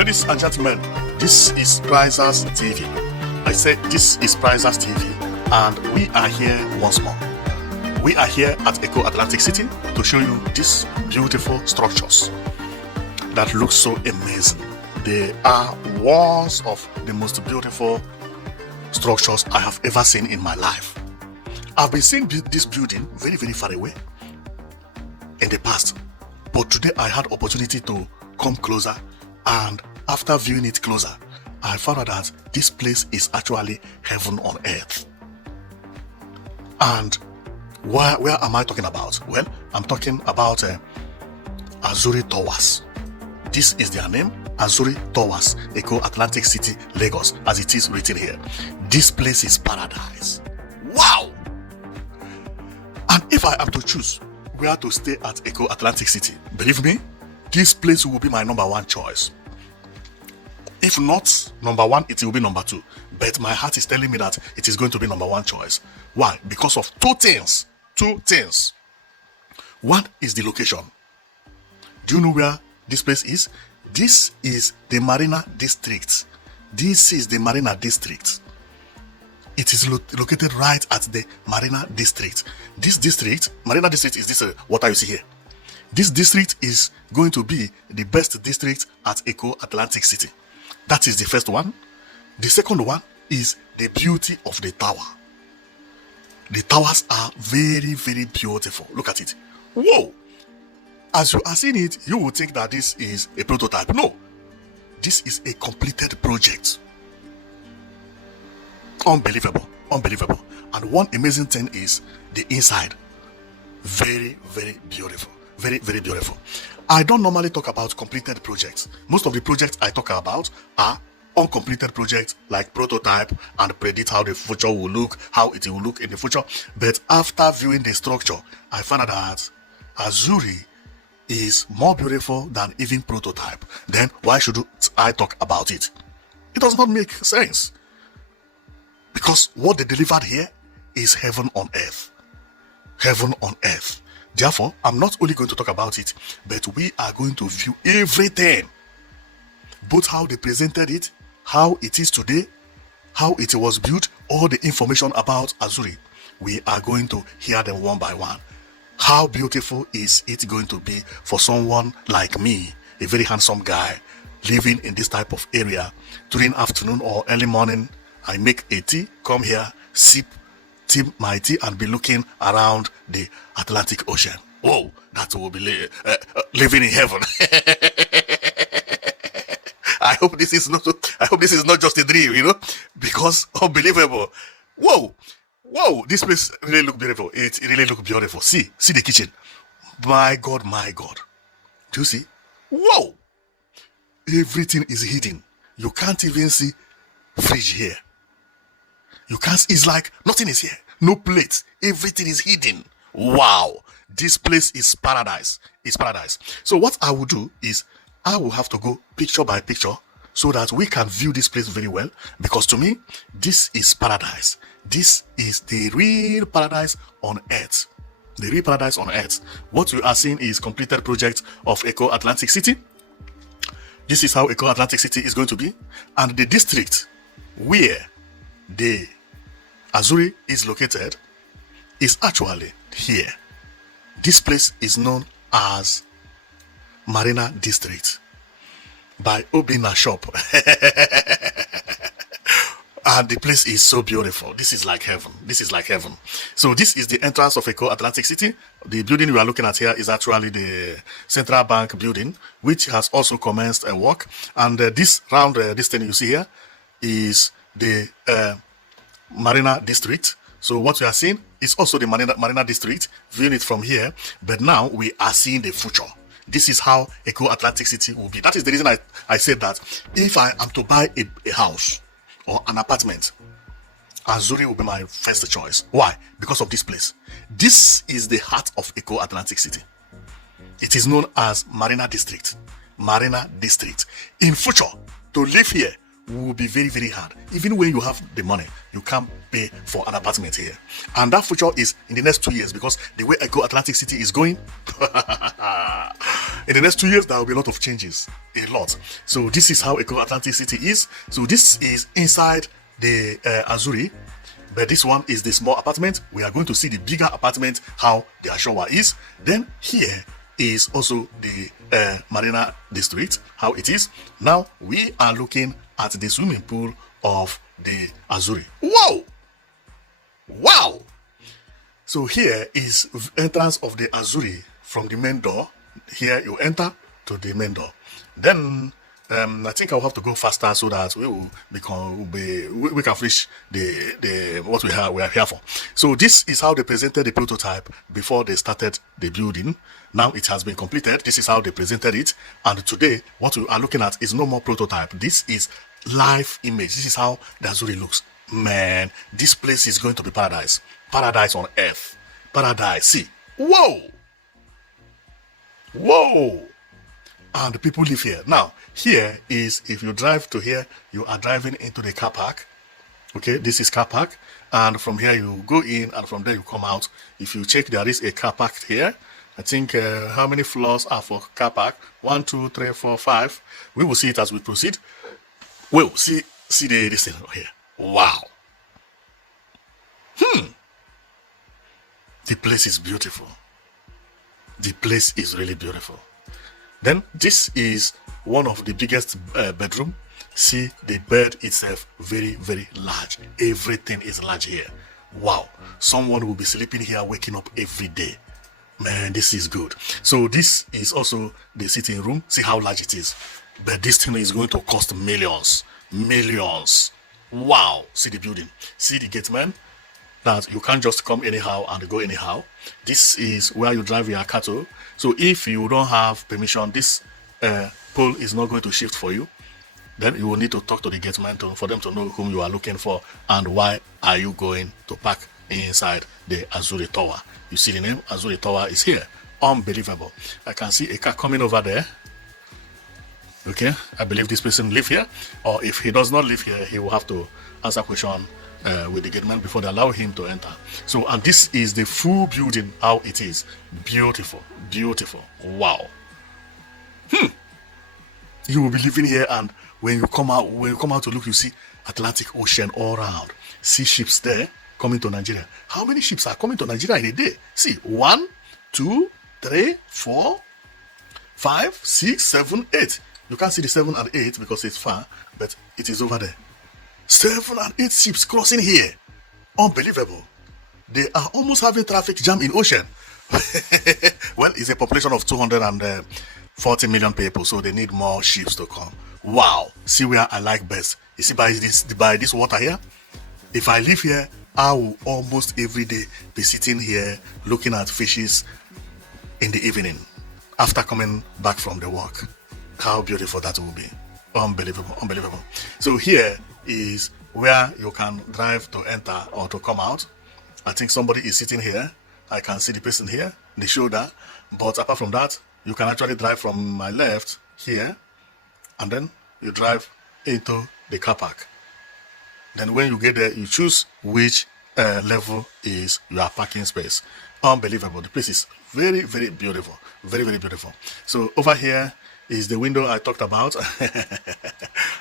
Ladies and gentlemen, this is Prizers TV. I said this is Prizers TV, and we are here once more. We are here at Eco Atlantic City to show you these beautiful structures that look so amazing. They are walls of the most beautiful structures I have ever seen in my life. I've been seeing this building very, very far away in the past, but today I had opportunity to come closer, and after viewing it closer, I found out that this place is actually heaven on earth. And where am I talking about? Well, I'm talking about Azuri Towers. This is their name, Azuri Towers, Eco Atlantic City, Lagos, as it is written here. This place is paradise. Wow! And if I have to choose where to stay at Eco Atlantic City, believe me, this place will be my number one choice. If not number one, it will be number two. But my heart is telling me that it is going to be number one choice. Why? Because of two things. Two things. One is the location. Do you know where this place is? This is the Marina District. This is the Marina District. It is located right at the Marina District. This district, Marina District, is this water you see here. This district is going to be the best district at Eco Atlantic City. That is the first one. The second one is the beauty of the tower. The towers are very, very beautiful. Look at it. Whoa! As you are seeing it, you will think that this is a prototype. No. This is a completed project. Unbelievable. Unbelievable. And one amazing thing is the inside. Very, very beautiful. Very, very beautiful. I don't normally talk about completed projects. Most of the projects I talk about are uncompleted projects, like prototype and predict how the future will look, how it will look in the future. But after viewing the structure, I found out that Azuri is more beautiful than even prototype. Then why should I talk about it? It does not make sense. Because what they delivered here is heaven on earth. Heaven on earth. Therefore, I'm not only going to talk about it, but we are going to view everything. Both how they presented it, how it is today, how it was built, all the information about Azuri. We are going to hear them one by one. How beautiful is it going to be for someone like me, a very handsome guy, living in this type of area? During afternoon or early morning, I make a tea, come here, sip my tea, and be looking around the Atlantic Ocean. Whoa, that will be living in heaven. I hope this is not just a dream, because unbelievable. Whoa, this place really look beautiful. It really look beautiful. See the kitchen. My God. Do you see? Whoa, everything is hidden. You can't even see fridge here. You can't, it's like nothing is here. No plates. Everything is hidden. Wow. This place is paradise. It's paradise. So what I will do is I will have to go picture by picture so that we can view this place very well. Because to me, this is paradise. This is the real paradise on earth. The real paradise on earth. What you are seeing is completed project of Eco Atlantic City. This is how Eco Atlantic City is going to be. And the district where the Azuri is located is actually here. This place is known as Marina District by Obina Shop. And the place is so beautiful. This is like heaven. This is like heaven. So this is the entrance of Eco Atlantic City. The building we are looking at here is actually the Central Bank building, which has also commenced a work. And this thing you see here is the Marina District. So what we are seeing is also the Marina District, viewing it from here. But now we are seeing the future. This is how Eco Atlantic City will be. That is the reason I said that if I am to buy a house or an apartment, Azuri will be my first choice. Why? Because of this place. This is the heart of Eco Atlantic City. It is known as Marina District. Marina District. In future, to live here will be very, very hard. Even when you have the money, you can't pay for an apartment here. And that future is in the next 2 years, because the way Eco Atlantic City is going, In the next 2 years, there will be a lot of changes. A lot. So this is how Eko Atlantic City is. So this is inside the Azuri. But this one is the small apartment. We are going to see the bigger apartment, how the Ashowa is. Then here is also the Marina District, how it is. Now we are looking at the swimming pool of the Azuri. Wow! Wow! So here is entrance of the Azuri from the main door. Here you enter to the main door. Then I think I'll have to go faster so that we can finish the what we are here for. So this is how they presented the prototype before they started the building. Now it has been completed. This is how they presented it. And today, what we are looking at is no more prototype. This is live image. This is how the Azuri looks. Man, this place is going to be paradise. Paradise on earth. Paradise. See. Whoa! Whoa! And the people live here. Now, here is, if you drive to here, you are driving into the car park. Okay, this is car park. And from here, you go in, and from there, you come out. If you check, there is a car park here. I think, how many floors are for car park? 1, 2, 3, 4, 5. We will see it as we proceed. We'll see this thing here. Wow. The place is beautiful. The place is really beautiful. Then this is one of the biggest bedroom. See the bed itself, very, very large. Everything is large here. Wow. Someone will be sleeping here, waking up every day. Man, this is good. So this is also the sitting room. See how large it is. But this thing is going to cost millions. Millions. Wow. See the building. See the gate man. That you can't just come anyhow and go anyhow. This is where you drive your cattle. So if you don't have permission, this pole is not going to shift for you. Then you will need to talk to the gate man for them to know whom you are looking for and why are you going to park inside the Azuri Tower. You see the name Azuri Tower is here. Unbelievable. I can see a car coming over there. Okay, I believe this person live here, or if he does not live here, he will have to answer question with the gate man before they allow him to enter. So, and this is the full building, how it is. Beautiful, beautiful. Wow. You will be living here, and when you come out to look, you see Atlantic Ocean all around. See ships there coming to Nigeria. How many ships are coming to Nigeria in a day? See, 1, 2, 3, 4, 5, 6, 7, 8. You can't see the 7 and 8 because it's far, but it is over there. 7 and 8 ships crossing here. Unbelievable. They are almost having traffic jam in ocean. Well, it's a population of 240 million people, so they need more ships to come. Wow. See where I like best. You see by this water here? If I live here, I will almost every day be sitting here looking at fishes in the evening after coming back from the work. How beautiful that will be. Unbelievable, unbelievable. So here is where you can drive to enter or to come out. I think somebody is sitting here. I can see the person here, the shoulder. But apart from that, you can actually drive from my left here, and then you drive into the car park. Then when you get there, you choose which level is your parking space. Unbelievable. The place is very, very beautiful. Very, very beautiful. So over here is the window I talked about.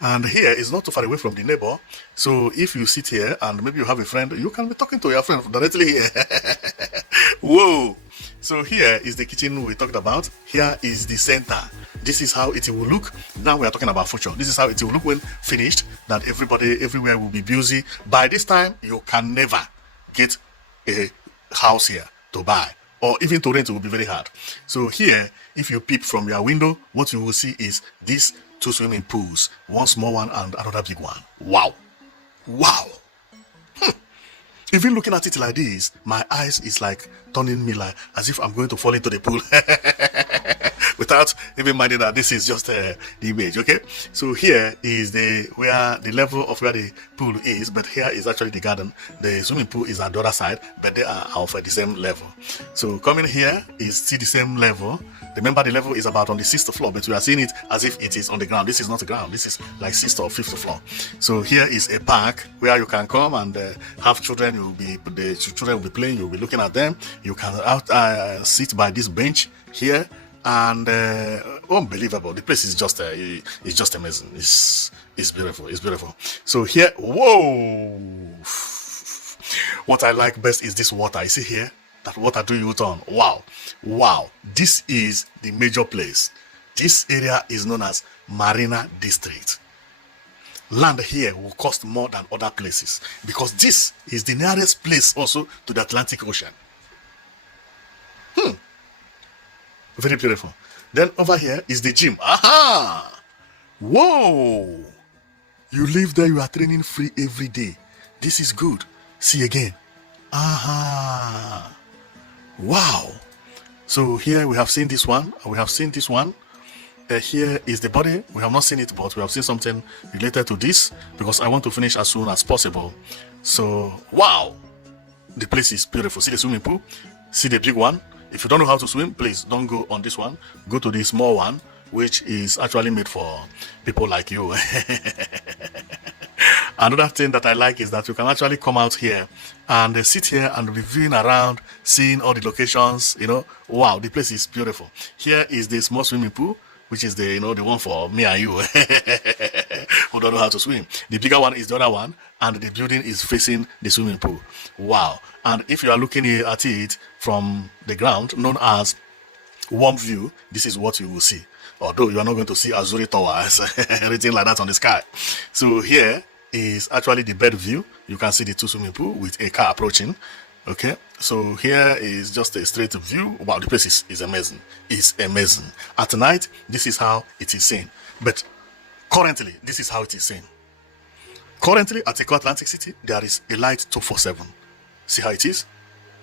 And here is not too far away from the neighbor. So if you sit here and maybe you have a friend, you can be talking to your friend directly here. Whoa. So here is the kitchen we talked about. Here is the center. This is how it will look. Now we are talking about future. This is how it will look when finished. That everybody, everywhere will be busy. By this time, you can never get a house here to buy. Or even to rent, it will be very hard. So here, if you peep from your window, what you will see is these 2 swimming pools. One small one and another big one. Wow. Wow. Even looking at it like this, my eyes is like turning me like as if I'm going to fall into the pool. Without even minding that this is just the image, okay? So here is where the level of where the pool is, but here is actually the garden. The swimming pool is at the other side, but they are of the same level. So coming here is still the same level. Remember, the level is about on the 6th floor, but we are seeing it as if it is on the ground. This is not the ground. This is like 6th or 5th floor. So here is a park where you can come and have children. The children will be playing. You'll be looking at them. You can sit by this bench here and unbelievable. The place is just it's just amazing. It's beautiful. It's beautiful. So here, whoa! What I like best is this water. You see here, that water doing U-turn. Wow, wow! This is the major place. This area is known as Marina District. Land here will cost more than other places because this is the nearest place also to the Atlantic Ocean. Very beautiful. Then over here is the gym. Aha! Whoa! You live there, you are training free every day. This is good. See again. Aha! Wow! So here we have seen this one. We have seen this one. Here is the body. We have not seen it, but we have seen something related to this because I want to finish as soon as possible. So, wow! The place is beautiful. See the swimming pool? See the big one? If you don't know how to swim, please don't go on this one. Go to the small one, which is actually made for people like you. Another thing that I like is that you can actually come out here and sit here and be viewing around, seeing all the locations. Wow, the place is beautiful. Here is the small swimming pool, which is the the one for me and you who don't know how to swim. The bigger one is the other one, and the building is facing the swimming pool. Wow! And if you are looking at it from the ground, known as warm view, this is what you will see. Although you are not going to see Azuri towers, anything like that on the sky. So here is actually the bed view. You can see the two swimming pool with a car approaching. Okay, so here is just a straight view. Wow, the place is amazing. It's amazing. At night, this is how it is seen. But currently, this is how it is seen. Currently, at Eko Atlantic City, there is a light 247. See how it is?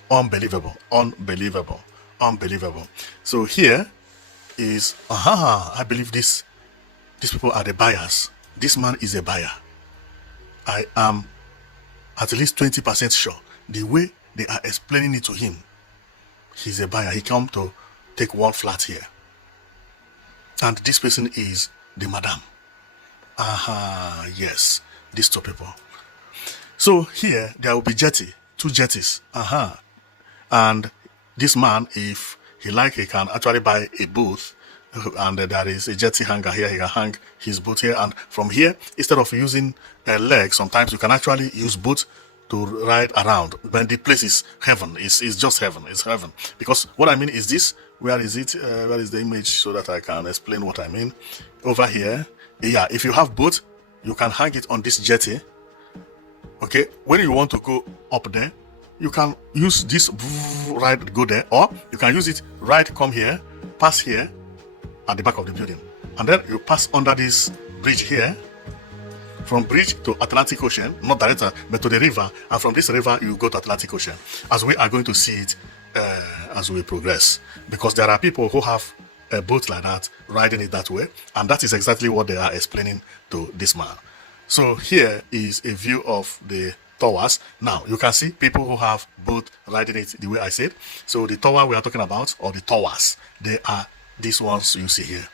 Unbelievable. Unbelievable. Unbelievable. So here is, I believe these people are the buyers. This man is a buyer. I am at least 20% sure. The way they are explaining it to him, he's a buyer. He come to take one flat here. And this person is the madam. Yes, these two people. So here, there will be jetty, two jetties. And this man, if he like, he can actually buy a booth. And there is a jetty hanger here. He can hang his boat here. And from here, instead of using a leg, sometimes you can actually use boat to ride around. When the place is heaven, it's just heaven. It's heaven. Because what I mean is this. Where is it? Where is the image so that I can explain what I mean? Over here. Yeah, if you have boat, you can hang it on this jetty. Okay, when you want to go up there, you can use this ride, go there, or you can use it right, come here, pass here at the back of the building, and then you pass under this bridge here. From bridge to Atlantic Ocean, not direct, but to the river, and from this river you go to Atlantic Ocean, as we are going to see it as we progress, because there are people who have a boat like that, riding it that way, and that is exactly what they are explaining to this man. So here is a view of the towers. Now you can see people who have boat riding it the way I said. So the tower we are talking about, or the towers, they are these ones you see here.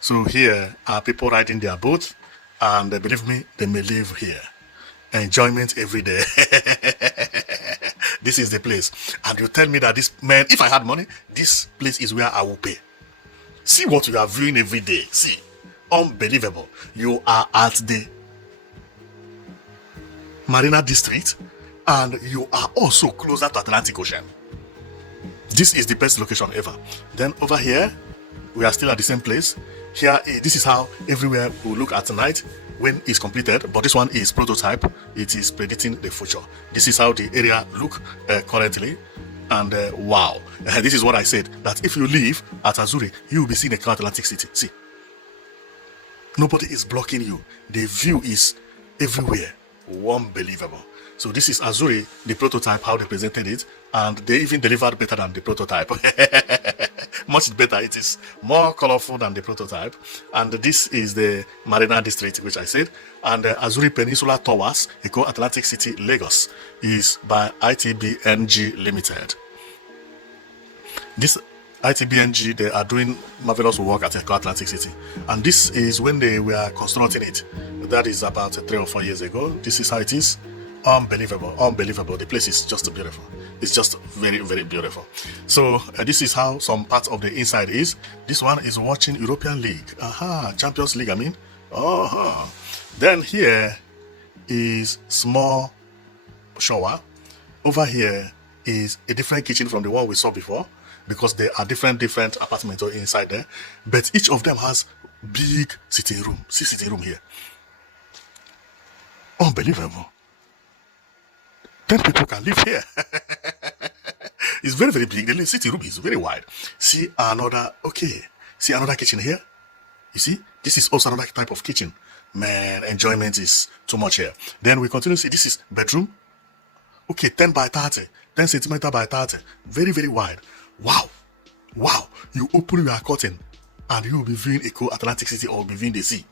So here are people riding their boat, and believe me, they may live here. Enjoyment every day. This is the place. And you tell me that this man, if I had money, this place is where I will pay. See what you are viewing every day. See, unbelievable. You are at the Marina District, and you are also closer to Atlantic Ocean. This is the best location ever. Then over here, we are still at the same place. Here, this is how everywhere will look at night when it's completed, but this one is prototype. It is predicting the future. This is how the area look currently, and wow, this is what I said, that if you live at Azuri, you will be seeing the Atlantic City. See, nobody is blocking you. The view is everywhere. Unbelievable. So this is Azuri, the prototype, how they presented it, and they even delivered better than the prototype. Much better. It is more colorful than the prototype. And this is the Marina District, which I said. And Azuri Peninsula Towers, Eko Atlantic City, Lagos, is by ITBNG Limited. This ITBNG, they are doing marvelous work at Eko Atlantic City. And this is when they were constructing it. That is about 3 or 4 years ago. This is how it is. Unbelievable, unbelievable. The place is just beautiful. It's just very, very beautiful. So this is how some part of the inside is. This one is watching European League. Champions League, I mean. Then here is small shower. Over here is a different kitchen from the one we saw before, because there are different apartments inside there. But each of them has big sitting room. See sitting room here. Unbelievable. 10 people can live here. It's very, very big. The sitting room is very wide. See another kitchen here. You see, this is also another type of kitchen. Man, enjoyment is too much here. Then we continue to see this is bedroom. Okay, 10 by 30, 10 centimeter by 30. Very, very wide. Wow. Wow. You open your curtain and you will be viewing Eco Atlantic City or be viewing the sea.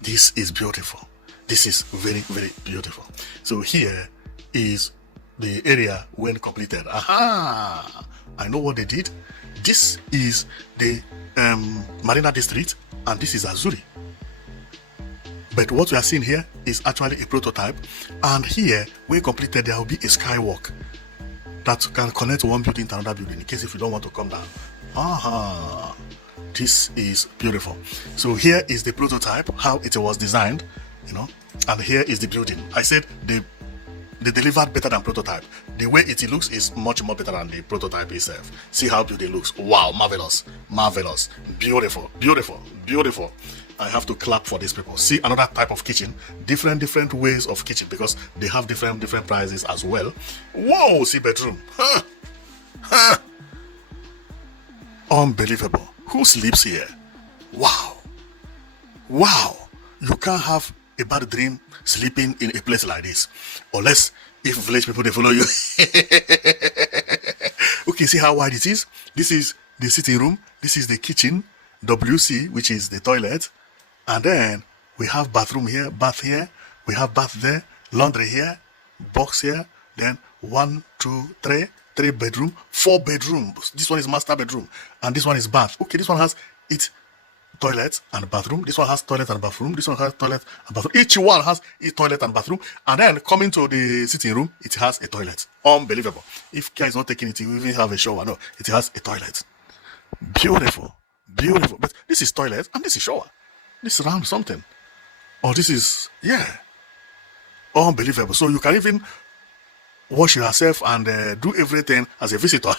This is beautiful. This is very, very beautiful. So here is the area when completed. I know what they did. This is the Marina District and this is Azuri. But what we are seeing here is actually a prototype. And here, when completed, there will be a skywalk that can connect one building to another building in case if you don't want to come down. This is beautiful. So here is the prototype, how it was designed, and here is the building. I said they delivered better than prototype. The way it looks is much more better than the prototype itself. See how beautiful it looks. Wow, marvelous, marvelous, beautiful, beautiful, beautiful. I have to clap for these people. See another type of kitchen, different ways of kitchen, because they have different prices as well. Whoa, see bedroom. Unbelievable. Who sleeps here? Wow. Wow. You can't have a bad dream sleeping in a place like this, unless if village people they follow you. Okay, see how wide it is. This is the sitting room. This is the kitchen, WC, which is the toilet. And then we have bathroom here, bath here, we have bath there, laundry here, box here, then 1, 2, 3 bedroom, 4 bedrooms. This one is master bedroom, and this one is bath. Okay, this one has its toilet and bathroom. This one has toilet and bathroom. This one has toilet and bathroom. Each one has its toilet and bathroom. And then coming to the sitting room, it has a toilet. Unbelievable. If care is not taking it, you even have a shower. No, it has a toilet. Beautiful, beautiful. But this is toilet and this is shower. This is round something. Oh, this is, unbelievable. So you can even wash yourself and do everything as a visitor.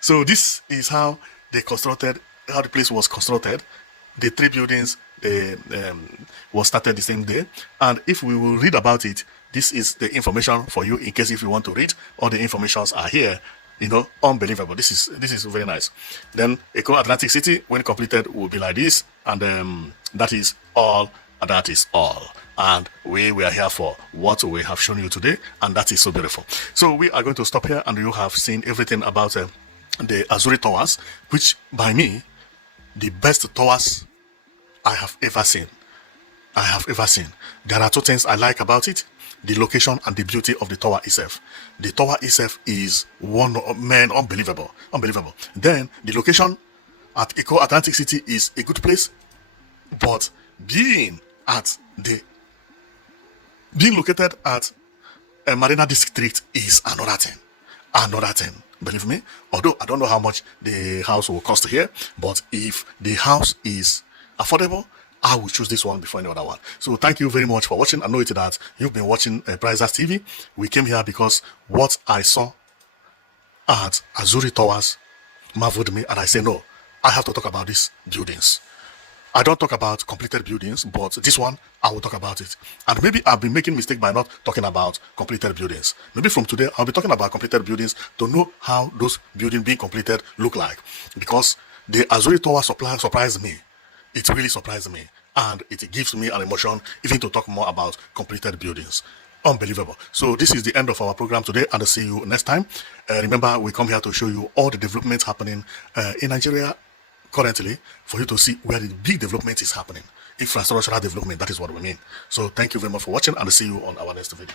So this is how they constructed, how the place was constructed. The 3 buildings was started the same day. And if we will read about it, this is the information for you in case if you want to read. All the informations are here. Unbelievable. This is very nice. Then Eco Atlantic City, when completed, will be like this, and that is all. That is all. And we are here for what we have shown you today, and that is so beautiful. So we are going to stop here, and you have seen everything about the Azuri Towers, which by me, the best towers I have ever seen. There are 2 things I like about it: the location and the beauty of the tower itself. The tower itself is unbelievable. Then the location at Eco Atlantic City is a good place, but being located at a Marina District is another thing. Believe me. Although I don't know how much the house will cost here, but if the house is affordable, I will choose this one before any other one. So thank you very much for watching. I know it that you've been watching Prizers TV. We came here because what I saw at Azuri Towers marveled me, and I say, no, I have to talk about these buildings. I don't talk about completed buildings, but this one, I will talk about it. And maybe I've been making mistake by not talking about completed buildings. Maybe from today, I'll be talking about completed buildings to know how those buildings being completed look like. Because the Azuri Tower surprised me. It really surprised me, and it gives me an emotion even to talk more about completed buildings. Unbelievable. So this is the end of our program today, and I'll see you next time. Remember, we come here to show you all the developments happening in Nigeria currently, for you to see where the big development is happening. Infrastructural development, that is what we mean. So thank you very much for watching, and I'll see you on our next video.